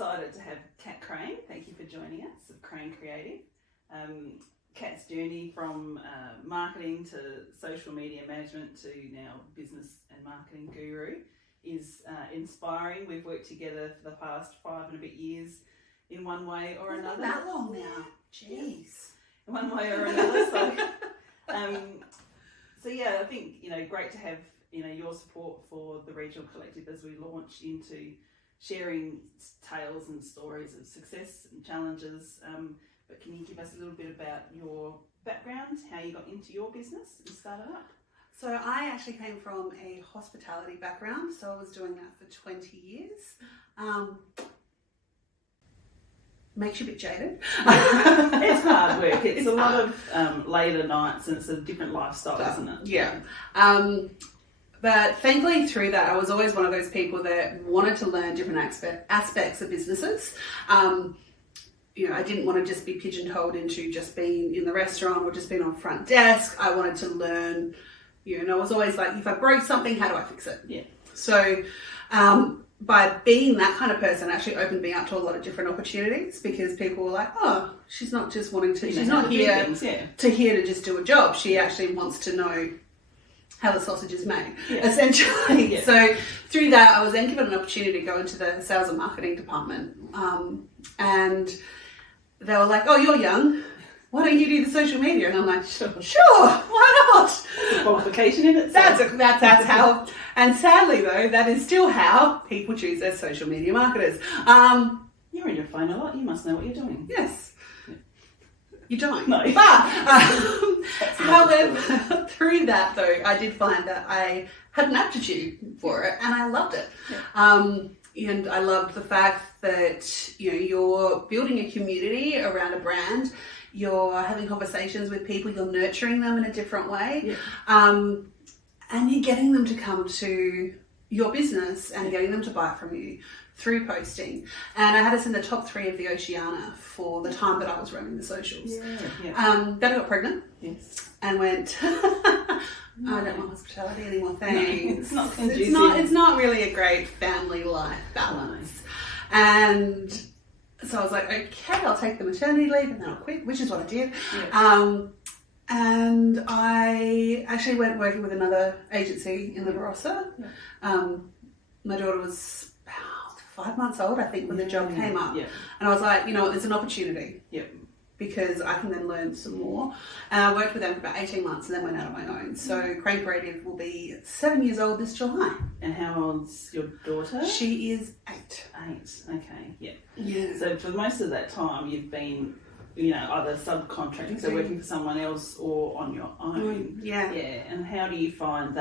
excited to have Kat Crane. Thank you for joining us of Crane Creative. Kat's journey from marketing to social media management to now business and marketing guru is inspiring. We've worked together for the past 5 and a bit years in one way or another. Not that long now. Jeez. In one way or another. So yeah, I think, great to have, your support for the Regional Collective as we launch into sharing tales and stories of success and challenges. But can you give us a little bit about your background, how you got into your business and started up? So I actually came from a hospitality background, so I was doing that for 20 years. Makes you a bit jaded. It's hard work. It's a lot of later nights, and it's a different lifestyle, isn't it? Yeah. But thankfully through that, I was always one of those people that wanted to learn different aspects of businesses. I didn't want to just be pigeonholed into just being in the restaurant or just being on front desk. I wanted to learn, and I was always like, if I broke something, how do I fix it? Yeah. So by being that kind of person, actually opened me up to a lot of different opportunities, because people were like, oh, she's not just wanting to, she's not here to just do a job. She actually wants to know how the sausage is made, essentially. Yeah. So through that, I was then given an opportunity to go into the sales and marketing department. And they were like, oh, you're young. Why don't you do the social media? And I'm like, sure, why not? It's a qualification in itself. That's how, and sadly though, that is still how people choose their social media marketers. You're on your phone a lot. You must know what you're doing. Yes. You don't. No. But, however, through that though, I did find that I had an aptitude for it and I loved it. Yeah. And I loved the fact that, you're building a community around a brand, you're having conversations with people, you're nurturing them in a different way, and you're getting them to come to your business and getting them to buy from you through posting. And I had us in the top 3 of the Oceania for the time that I was running the socials. Then I got pregnant. Yes. And went, I don't want hospitality anymore, thanks. No, it's not really a great family life balance. No. And so I was like, okay, I'll take the maternity leave and then I'll quit, which is what I did. Yeah. And I actually went working with another agency in the Barossa. Yeah. My daughter was 5 months old, I think, when the job came up. Yeah. And I was like, there's an opportunity. Yeah. Because I can then learn some more. And I worked with them for about 18 months and then went out on my own. So Crane Creative will be 7 years old this July. And how old's your daughter? She is 8. 8, okay, Yeah. So for most of that time you've been, either subcontracting, so working for someone else, or on your own. Yeah. Yeah. And how do you find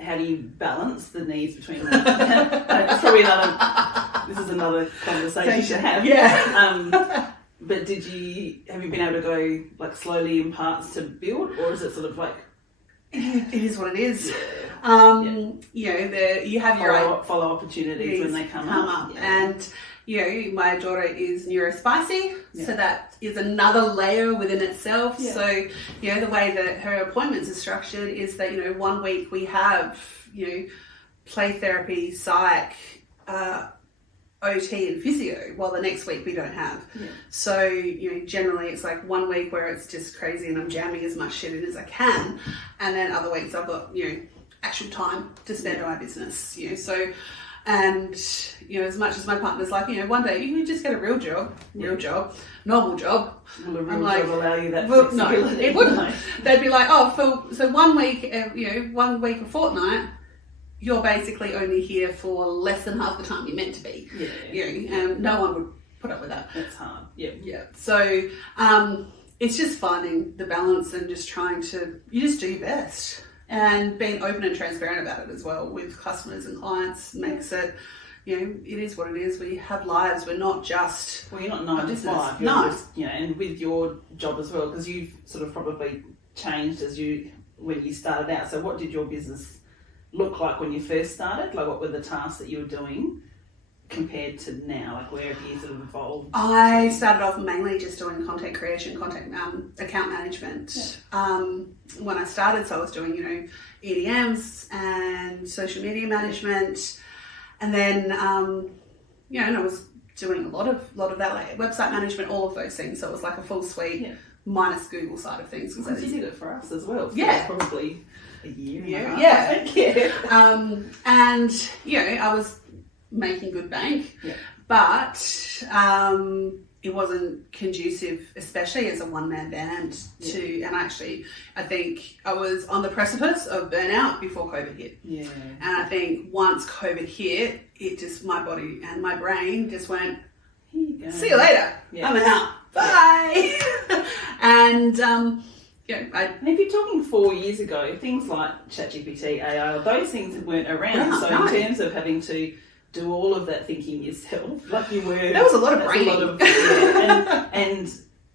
how do you balance the needs between them? It's probably this is another conversation to have. Yeah. But have you been able to go slowly in parts to build, or is it sort of like? It is what it is. Yeah. You have your follow opportunities when they come up. Yeah. And my daughter is neurospicy, so that is another layer within itself. Yeah. So the way that her appointments are structured is that 1 week we have play therapy, psych, OT and physio, while the next week we don't have. Yeah. So, generally it's like 1 week where it's just crazy and I'm jamming as much shit in as I can. And then other weeks I've got, actual time to spend on my business, So, and, as much as my partner's like, one day you just get a real job, normal job. Will a real job allow you that well, flexibility? No, it wouldn't. They'd be like, so 1 week, 1 week a fortnight, you're basically only here for less than half the time you're meant to be. Yeah. No one would put up with that. That's hard. Yeah. Yeah. So it's just finding the balance and just trying to, you just do your best. And being open and transparent about it as well with customers and clients makes it, it is what it is. We have lives. We're not just... Well, you're not 9 to 5. No. Just, and with your job as well, because you've sort of probably changed when you started out. So what did your business look like when you first started? What were the tasks that you were doing compared to now? Where have you sort of evolved? I started off mainly just doing content creation, account management. Yeah. When I started, so I was doing, EDMs and social media management. And then and I was doing a lot of that, like website management, all of those things. So it was like a full suite, minus Google side of things. Because you did it for us as well. So probably a year. And I was making good bank, but it wasn't conducive, especially as a one-man band, and actually I think I was on the precipice of burnout before COVID hit. And I think once COVID hit, it just, my body and my brain just went, here you go. See you later. I'm out. Bye. And and if you're talking 4 years ago, things like ChatGPT, AI, those things weren't around. In terms of having to do all of that thinking yourself, like you were. There was a lot of braining.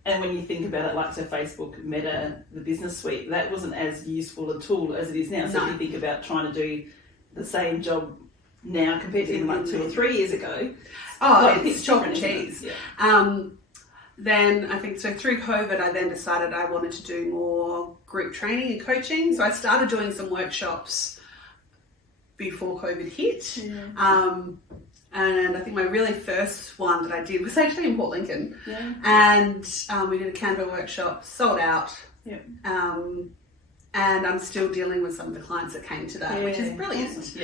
And when you think about it, like so Facebook, Meta, the business suite, that wasn't as useful a tool as it is now. So if you think about trying to do the same job now compared to even like 2 or 3 years ago. It's chalk and cheese. Then I think, so through COVID, I then decided I wanted to do more group training and coaching. So I started doing some workshops before COVID hit. And I think my really first one that I did was actually in Port Lincoln. And we did a Canva workshop, sold out. And I'm still dealing with some of the clients that came to that, which is brilliant.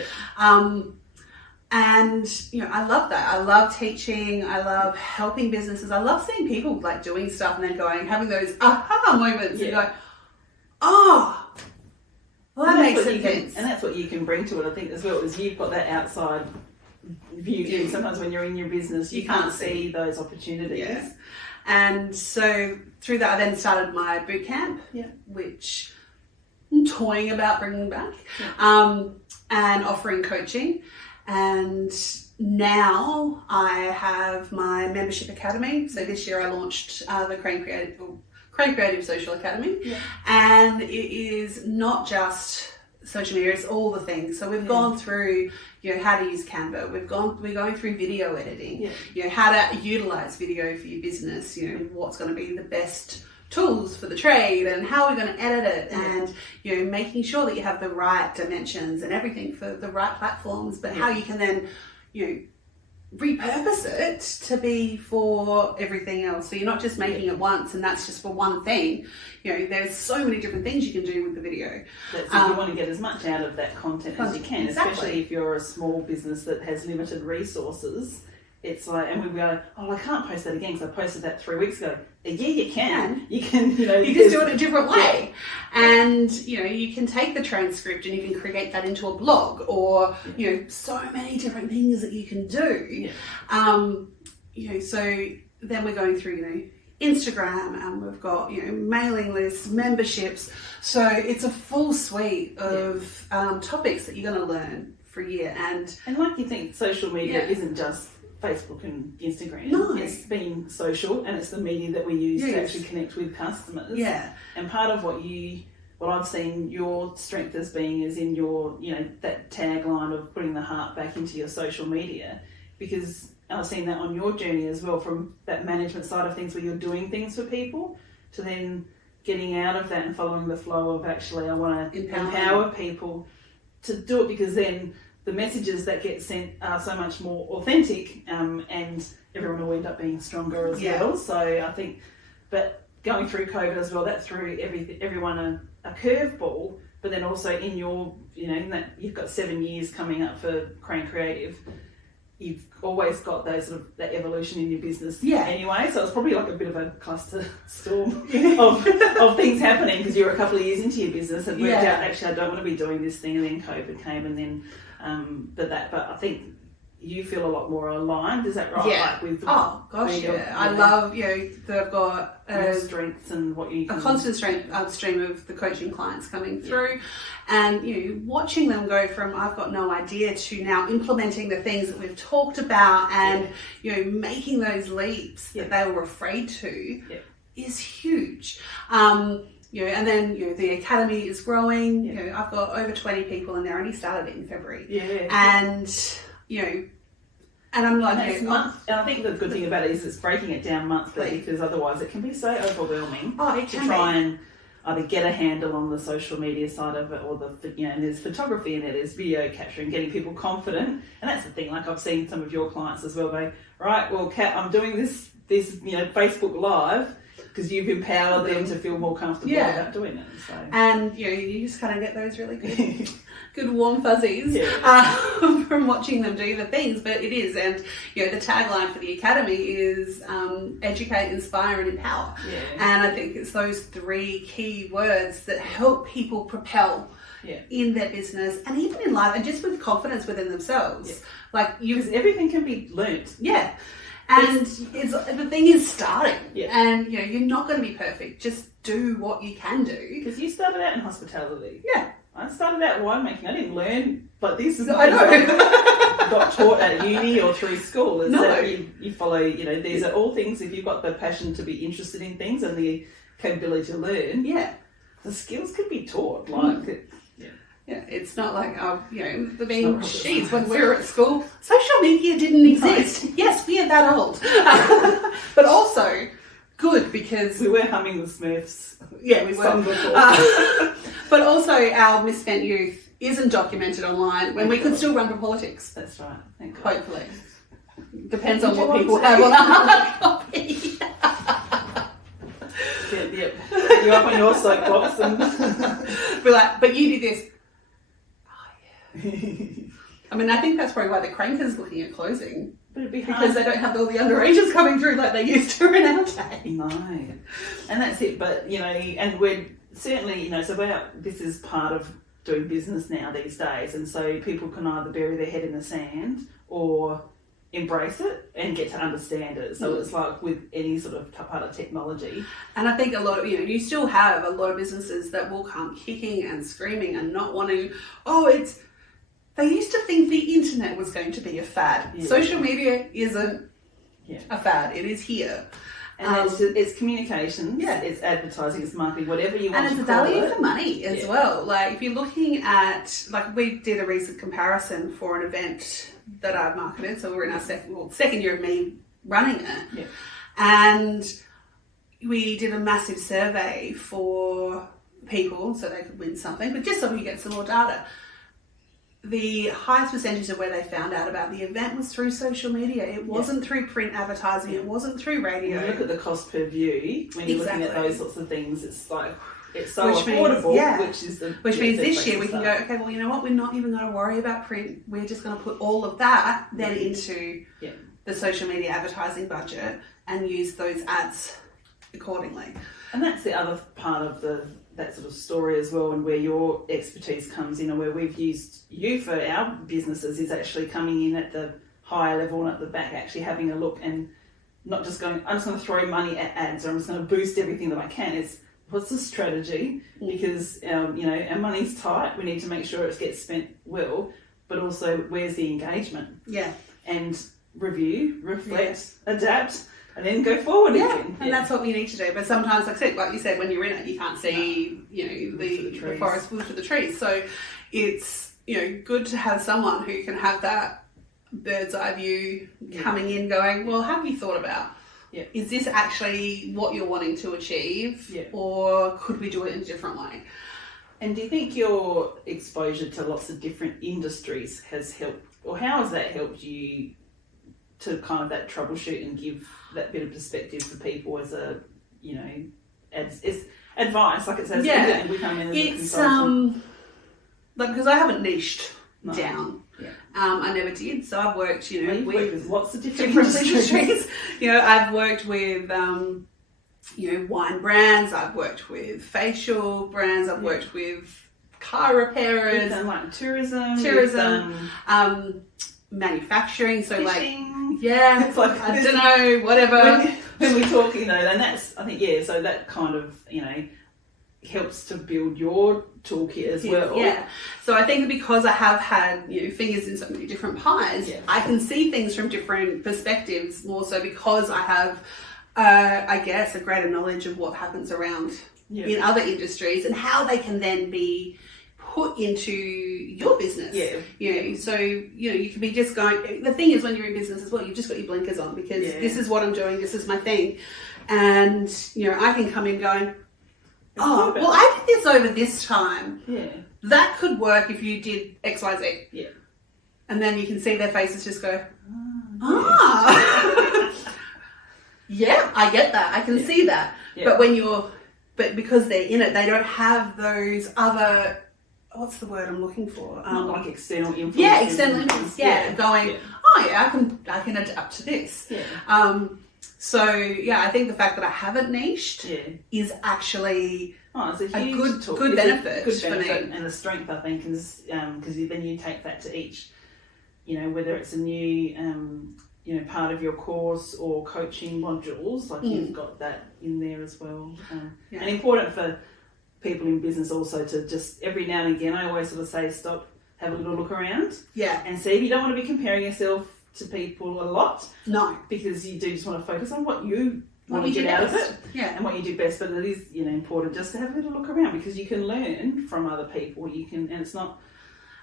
And I love that. I love teaching. I love helping businesses. I love seeing people like doing stuff and then having those aha moments and go, oh, well, that makes sense. And that's what you can bring to it, I think, as well, is you've got that outside view. Sometimes when you're in your business, you can't see those opportunities. And so through that, I then started my boot camp, which I'm toying about bringing back, and offering coaching. And now I have my membership academy. So this year I launched the Crane Creative Social Academy. And it is not just social media, it's all the things. So we've gone through how to use Canva. We're going through video editing, how to utilize video for your business, what's going to be the best tools for the trade and how we're going to edit it, and making sure that you have the right dimensions and everything for the right platforms, but how you can then repurpose it to be for everything else. So you're not just making it once and that's just for one thing. There's so many different things you can do with the video. So you want to get as much out of that content as you can, especially if you're a small business that has limited resources. It's like, and we go, oh, I can't post that again because I posted that 3 weeks ago. Yeah, you can. You can, you just do it a different way. And, you can take the transcript and you can create that into a blog or, so many different things that you can do. So then we're going through, Instagram, and we've got, mailing lists, memberships. So it's a full suite of topics that you're going to learn for a year. And like you think, social media isn't just Facebook and Instagram. No. It's been social, and it's the media that we use to actually connect with customers. And part of what I've seen your strength as being is in your, that tagline of putting the heart back into your social media, because I've seen that on your journey as well, from that management side of things where you're doing things for people to then getting out of that and following the flow of actually I want to empower people to do it, because then the messages that get sent are so much more authentic, and everyone will end up being stronger as well. So I think, but going through COVID as well, that threw everyone a curveball, but then also in your, that you've got 7 years coming up for Crane Creative, you've always got those sort of that evolution in your business anyway. So it's probably like a bit of a cluster storm of things happening, because you're a couple of years into your business and worked out, actually, I don't want to be doing this thing, and then COVID came, and then but I think you feel a lot more aligned. Is that right? Like with I love they've got strengths and what you can, a constant stream of the coaching clients coming through, and watching them go from I've got no idea to now implementing the things that we've talked about, and making those leaps that they were afraid to is huge. And then the academy is growing. I've got over 20 people, and they're only started in February. And and I'm like, and I think the good thing about it is it's breaking it down monthly, because otherwise it can be so overwhelming to try and either get a handle on the social media side of it, or and there's photography in it, there's video capturing, getting people confident. And that's the thing, like I've seen some of your clients as well go, right, well, Kat, I'm doing this Facebook Live, because you've empowered them to feel more comfortable about doing it. So. And you just kind of get those really good warm fuzzies from watching them do the things. But it is, and the tagline for the academy is educate, inspire, and empower. Yeah. And I think it's those 3 key words that help people propel in their business and even in life, and just with confidence within themselves. Yeah. Like because everything can be learnt. Yeah. And the thing is starting, and you're not going to be perfect. Just do what you can do. Because you started out in hospitality. Yeah, I started out winemaking. I didn't learn, but this is I know. got taught at uni or through school. Is that you follow. These are all things. If you've got the passion to be interested in things and the capability to learn, the skills could be taught. Yeah, it's not like, when we were at school, social media didn't exist. Yes, we are that old. But also, good, because... We were humming the Smurfs. Yeah, we were. But also, our misspent youth isn't documented online when we could still run for politics. That's right. Thank you. Hopefully. Depends on what people have on our copy. Yep. You're up on your soapbox and... Be like, but you did this. I mean, I think that's probably why the Cranker's looking at closing. But it'd be hard. Because they don't have all the underages coming through like they used to in our day. No. And that's it. But, and we're certainly, so this is part of doing business now these days. And so people can either bury their head in the sand or embrace it and get to understand it. So it's like with any sort of part of technology. And I think a lot of, you still have a lot of businesses that will come kicking and screaming and not wanting, they used to think the internet was going to be a fad. Yeah. Social media isn't a fad. It is here. And it's communication, it's advertising, it's marketing, whatever you want to call it. And it's value for money as well. Like if you're looking at, we did a recent comparison for an event that I've marketed. So we're in our second year of me running it. Yeah. And we did a massive survey for people so they could win something, but just so we get some more data. The highest percentage of where they found out about the event was through social media. It wasn't through print advertising. It wasn't through radio. When you look at the cost per view, when you're looking at those sorts of things, it's like, it's so affordable, which means this year we can go, okay, well, you know what? We're not even going to worry about print. We're just going to put all of that then into the social media advertising budget and use those ads accordingly. And that's the other part of that sort of story as well, and where your expertise comes in, and where we've used you for our businesses is actually coming in at the higher level and at the back, actually having a look and not just going, I'm just going to throw money at ads or I'm just going to boost everything that I can. It's what's the strategy? Because our money's tight. We need to make sure it gets spent well, but also where's the engagement? Yeah. And review, reflect, adapt. And then go forward again. And that's what we need to do. But sometimes, like you said, when you're in it, you can't see, the forest for the trees. So it's, good to have someone who can have that bird's eye view coming in going, well, have you thought about, is this actually what you're wanting to achieve? Yeah. Or could we do it in a different way? And do you think your exposure to lots of different industries has helped, or how has that helped you to kind of that troubleshoot and give that bit of perspective for people as a, as advice, like it says, and we come in as a consultant. Because I haven't niched down. Yeah. I never did. So I've worked, with lots of different industries. I've worked with, wine brands. I've worked with facial brands. I've worked with car repairers. You've done like tourism. Manufacturing. So fishing. It's like, I don't know, whatever. When we talk, and that's, I think, so that kind of, helps to build your toolkit as well. Yeah. So I think because I have had, fingers in so many different pies, I can see things from different perspectives, more so because I have, I guess, a greater knowledge of what happens around in other industries and how they can then be put into your business. So you can be just going, the thing is when you're in business as well, you've just got your blinkers on because this is what I'm doing, this is my thing, and I can come in going, oh, well, I did this over this time. Yeah. That could work if you did X, Y, Z. Yeah. And then you can see their faces just go, yeah, I get that. I can see that. Yeah. But because they're in it, they don't have those other, what's the word I'm looking for? Not like external influence. Yeah, external influence. Yeah, going, oh yeah, I can adapt to this. Yeah. So yeah, I think the fact that I haven't niched is actually it's a huge good benefit for me. And the strength, I think, is because then you take that to each, whether it's a new part of your course or coaching modules, like you've got that in there as well. And important for people in business also to just every now and again, I always sort of say, stop, have a little look around, and see. You don't want to be comparing yourself to people a lot, no, because you do just want to focus on what you want to get out of it, and what you do best. But it is important just to have a little look around, because you can learn from other people. You can, and it's not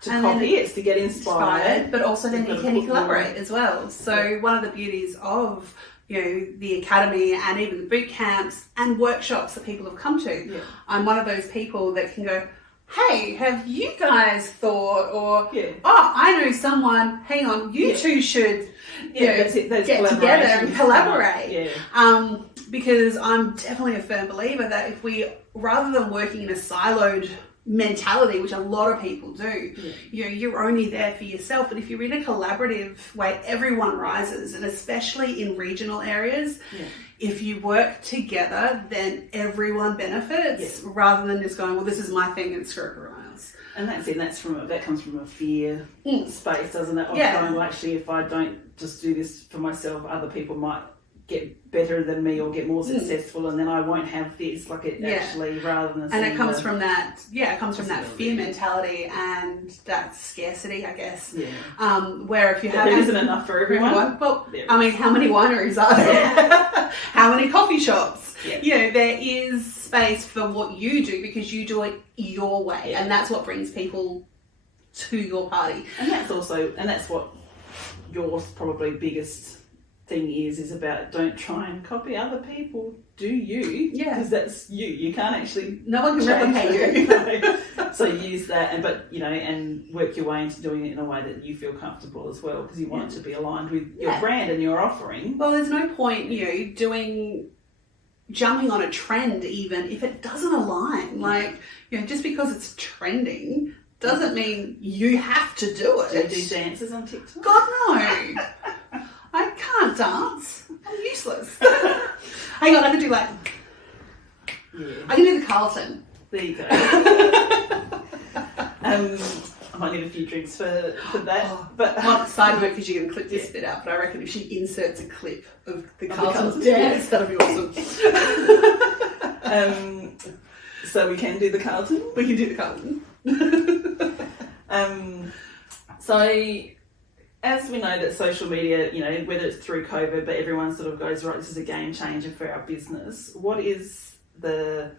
to copy, it's to get inspired, but also then you can collaborate as well. So one of the beauties of the academy and even the boot camps and workshops that people have come to, I'm one of those people that can go, hey, have you guys thought, or I know someone, hang on, you two should get together and collaborate. Because I'm definitely a firm believer that if we, rather than working in a siloed mentality, which a lot of people do, you're only there for yourself. And if you're in a collaborative way, everyone rises, and especially in regional areas, if you work together, then everyone benefits, rather than just going, well, this is my thing and screw everyone else. And that's it. That comes from a fear space, doesn't it? Of going, well, actually, if I don't just do this for myself, other people might get better than me or get more successful, and then I won't have this. Like it actually, rather than, and it comes from that. Yeah, it comes from that fear mentality and that scarcity, I guess. Where if you have, there isn't enough for everyone. Well, I mean, how many wineries are there? How many coffee shops? There is space for what you do, because you do it your way, and that's what brings people to your party. And that's what your probably biggest thing is about. Don't try and copy other people. Do you? Because that's you. You can't actually. No one can replicate you. So use that, and work your way into doing it in a way that you feel comfortable as well, because you want it to be aligned with your brand and your offering. Well, there's no point jumping on a trend even if it doesn't align. Like just because it's trending doesn't mean you have to do it. Do you do dances on TikTok? God no. I can't dance. I'm useless. Hang on, I can do I can do the Carlton. There you go. I might need a few drinks for that. But side note, because you're going to clip this bit out, but I reckon if she inserts a clip of the Carlton's dance, that'll be awesome. So we can do the Carlton? We can do the Carlton. So as we know that social media, whether it's through COVID, but everyone sort of goes, right, this is a game changer for our business. What is the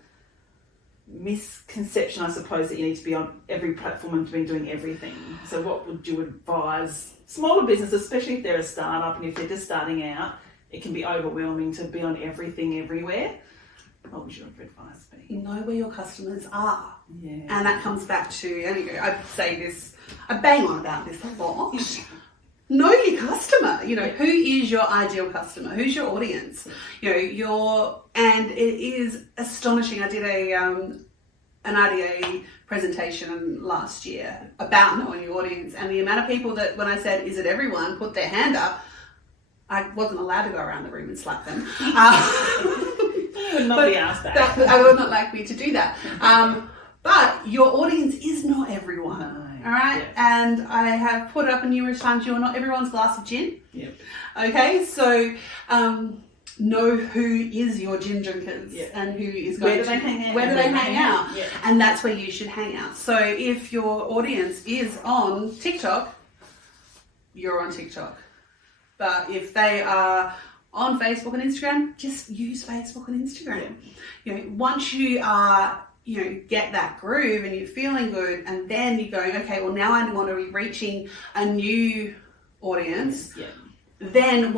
misconception, I suppose, that you need to be on every platform and be doing everything? So what would you advise smaller businesses, especially if they're a startup and if they're just starting out, it can be overwhelming to be on everything everywhere. What would your advice be? Know where your customers are. Yeah. And that comes back to, I say this, I bang on about this a lot. Know your customer. Who is your ideal customer? Who's your audience? And it is astonishing. I did an RDA presentation last year about knowing your audience, and the amount of people that, when I said, "Is it everyone?" put their hand up. I wasn't allowed to go around the room and slap them. You would not be asked that. I would not like me to do that. But your audience is not everyone. No. All right, and I have put up numerous times, you're not everyone's glass of gin. Yep. Okay, so know who is your gin drinkers and who is going Where do they hang out? Where do they hang out? Yeah. And that's where you should hang out. So if your audience is on TikTok, you're on TikTok. But if they are on Facebook and Instagram, just use Facebook and Instagram. Yeah. Once you are get that groove and you're feeling good, and then you go, okay, well now I want to be reaching a new audience. Yeah. Then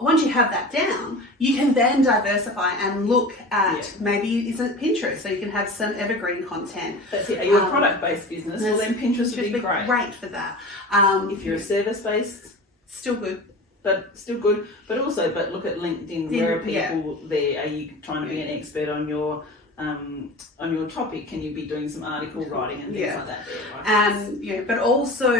once you have that down, you can then diversify and look at maybe is it Pinterest, so you can have some evergreen content. That's it. Are you a product-based business? Well, then Pinterest would be great. Great for that. If you're a service-based, still good. But look at LinkedIn. Where are people there? Are you trying to be an expert on your topic? Can you be doing some article writing and things like that there, right? But also,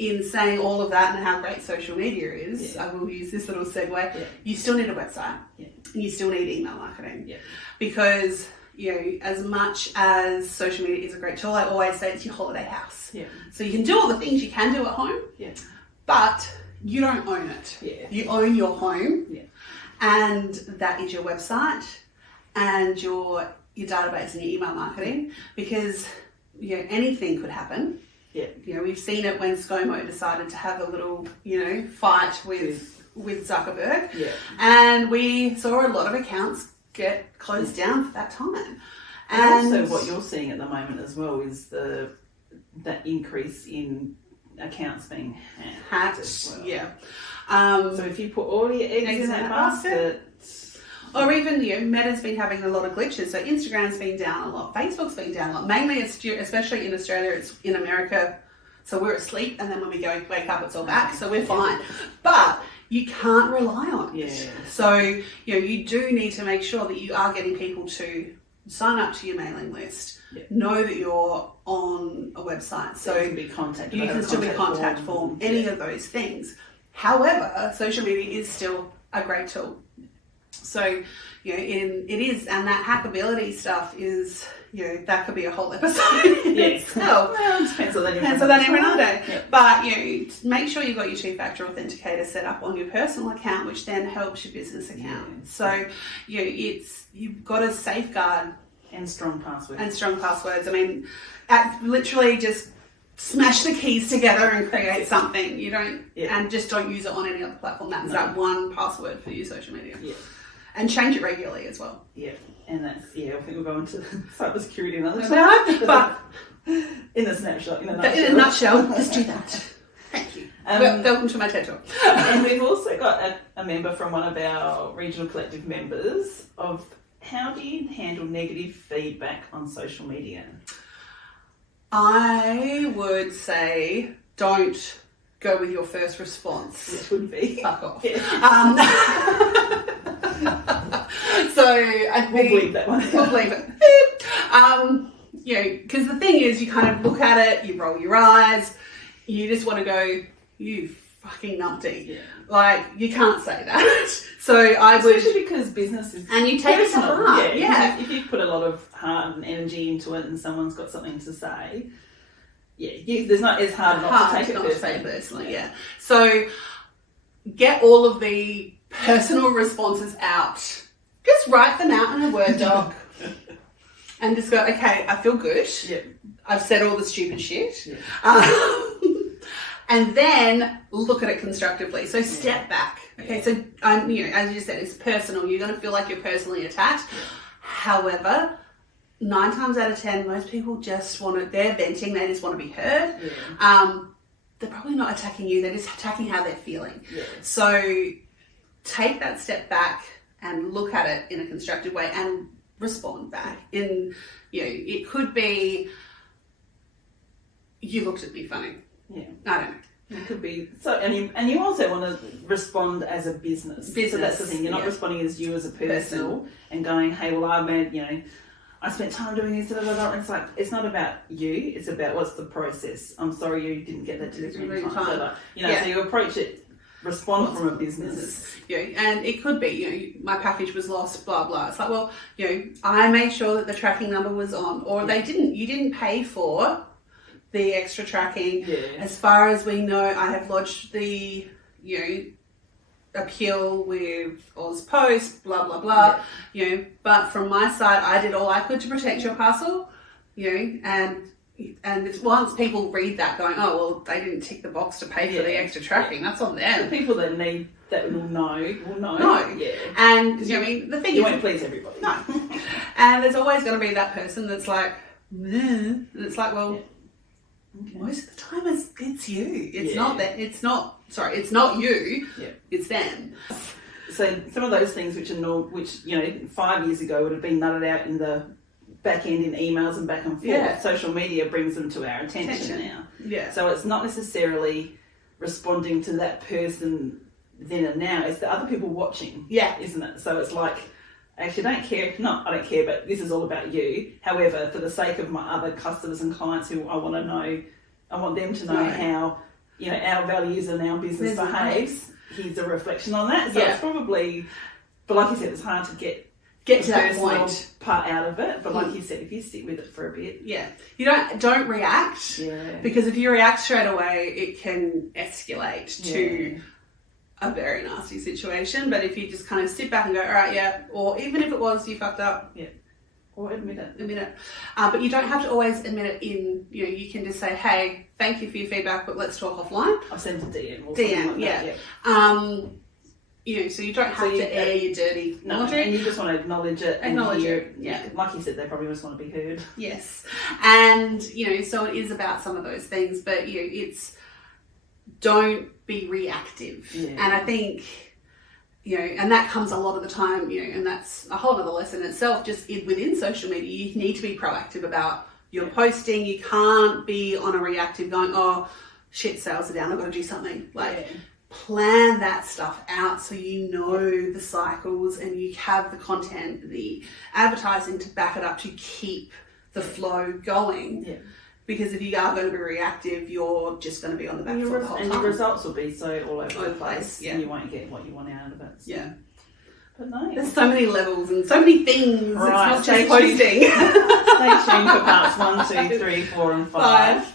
in saying all of that and how great social media is, I will use this little segue, you still need a website. Yeah. And you still need email marketing. Yeah. Because, as much as social media is a great tool, I always say it's your holiday house. Yeah. So you can do all the things you can do at home, but you don't own it. Yeah. You own your home, and that is your website and your database and your email marketing, because anything could happen. Yeah. We've seen it when ScoMo decided to have a little fight with Zuckerberg, and we saw a lot of accounts get closed down for that time. And also, what you're seeing at the moment as well is that increase in accounts being hacked as well. Yeah. So if you put all your eggs in that basket. Or even, Meta's been having a lot of glitches. So Instagram's been down a lot. Facebook's been down a lot. Mainly, especially in Australia, it's in America. So we're asleep, and then when we wake up, it's all back. So we're fine. But you can't rely on it. Yeah. So, you do need to make sure that you are getting people to sign up to your mailing list. Yeah. Know that you're on a website. So you can be contacted. You can still be contact form, any of those things. However, social media is still a great tool. So, it is, and that hackability stuff is, that could be a whole episode in itself. Well, it depends on that every day. Yeah. But, make sure you've got your two-factor authenticator set up on your personal account, which then helps your business account. So, you've got to safeguard. And strong passwords. I mean, literally just smash the keys together and create something. And just don't use it on any other platform. That's that one password for your social media. Yeah. And change it regularly as well. Yeah, and that's, I think we'll go into cybersecurity another time. But in a snapshot, in a nutshell, just do that. Thank you. Welcome to my TED Talk. And we've also got a member from one of our regional collective members of how do you handle negative feedback on social media? I would say don't go with your first response. Which would be? Fuck off. Yeah. So I think we'll bleep that one. We'll bleep it. Because the thing is, you kind of look at it, you roll your eyes, you just want to go, you fucking numpty. Yeah. Like, you can't say that. So I would, especially because business is, and you take it to heart. Yeah. If you put a lot of heart and energy into it, and someone's got something to say, there's not as hard not to take it personally. Yeah. So get all of the personal responses out. Just write them out in a Word doc and just go, okay, I feel good. Yep. I've said all the stupid shit. Yep. And then look at it constructively. So step back. Okay, so as you said, it's personal. You're going to feel like you're personally attacked. Yeah. However, 9 times out of 10, most people just they're venting, they just want to be heard. Yeah. They're probably not attacking you, they're just attacking how they're feeling. Yeah. So take that step back and look at it in a constructive way and respond back. It could be, you looked at me funny. Yeah. I don't know. It could be so, and you also want to respond as a business. So that's the thing. You're not responding as you as a person and going, "Hey, well, I made I spent time doing this." Blah, blah, blah. It's like it's not about you. It's about what's the process. I'm sorry you didn't get that delivery in time. So you approach it, respond from a business. And it could be, my package was lost. Blah blah. It's like, well, I made sure that the tracking number was on, or they didn't. You didn't pay for the extra tracking. Yeah. As far as we know, I have lodged the, appeal with AusPost, blah, blah, blah, but from my side, I did all I could to protect your parcel, and it's once people read that going, oh, well, they didn't tick the box to pay for the extra tracking, that's on them. The people that need that will know. No. Yeah. And, the thing you won't please everybody. No. And there's always going to be that person that's like, meh. And it's like, well, most of the time it's you. It's not that. It's not you. Yeah. It's them. So some of those things which 5 years ago would have been nutted out in the back end in emails and back and forth. Yeah. Social media brings them to our attention now. Yeah. So it's not necessarily responding to that person then and now. It's the other people watching. Yeah. Isn't it? So it's like, actually, I don't care. Not I don't care, but this is all about you. However, for the sake of my other customers and clients who I want to know, I want them to know how our values and our business behaves. Here's a reflection on that. So it's probably, but like you said, it's hard to get to that point part out of it. But like you said, if you sit with it for a bit, you don't react. Because if you react straight away, it can escalate to a very nasty situation. But if you just kind of sit back and go, all right, or even if it was you fucked up, or admit it. But you don't have to always admit it in. You can just say, hey, thank you for your feedback, but let's talk offline. I'll send a DM or DM, something like that. So you don't have to air your dirty laundry. And you just want to acknowledge it. Acknowledge it. Like you said, they probably just want to be heard. Yes. And, so it is about some of those things, but, it's don't be reactive. And I think, and that comes a lot of the time, and that's a whole other lesson in itself, just within social media, you need to be proactive about your posting. You can't be on a reactive going, oh, shit, sales are down, I've got to do something. Plan that stuff out so you know the cycles and you have the content, the advertising to back it up to keep the flow going. Because if you are going to be reactive, you're just going to be on the back foot the whole time. And your results will be so all over the place, and you won't get what you want out of it. So. But no. There's so many levels and so many things. Right, it's not just posting. Stay tuned for parts 1, 2, 3, 4 and 5.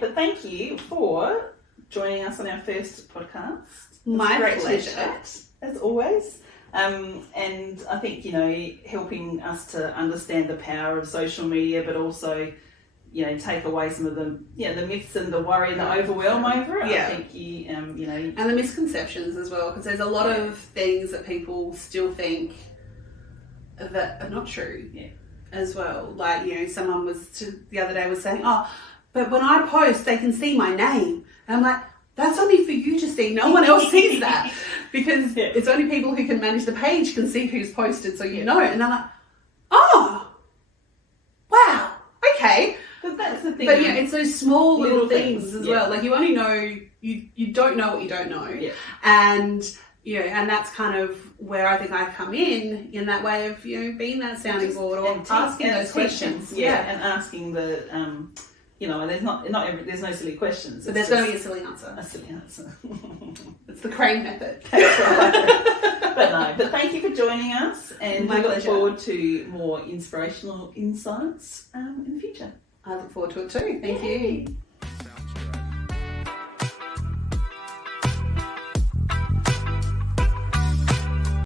But thank you for joining us on our first podcast. My great pleasure. to chat, as always. And I think, helping us to understand the power of social media, but also, take away some of the myths and the worry and the overwhelm over it. I think and the misconceptions as well, because there's a lot of things that people still think that are not true as well. Like, someone the other day was saying, oh, but when I post, they can see my name. And I'm like, that's only for you to see. No one else sees that. Because it's only people who can manage the page can see who's posted, so you know it. And I'm like, oh, wow, okay. But that's the thing. But it's those small little things as well. Like, you only know, you don't know what you don't know. And, and that's kind of where I think I come in that way of, being that sounding board or asking those questions. And asking the... there's no silly questions. But there's going to be a silly answer. A silly answer. It's the Crane method. That's right. But thank you for joining us, and we look forward to more inspirational insights in the future. I look forward to it too. Thank you.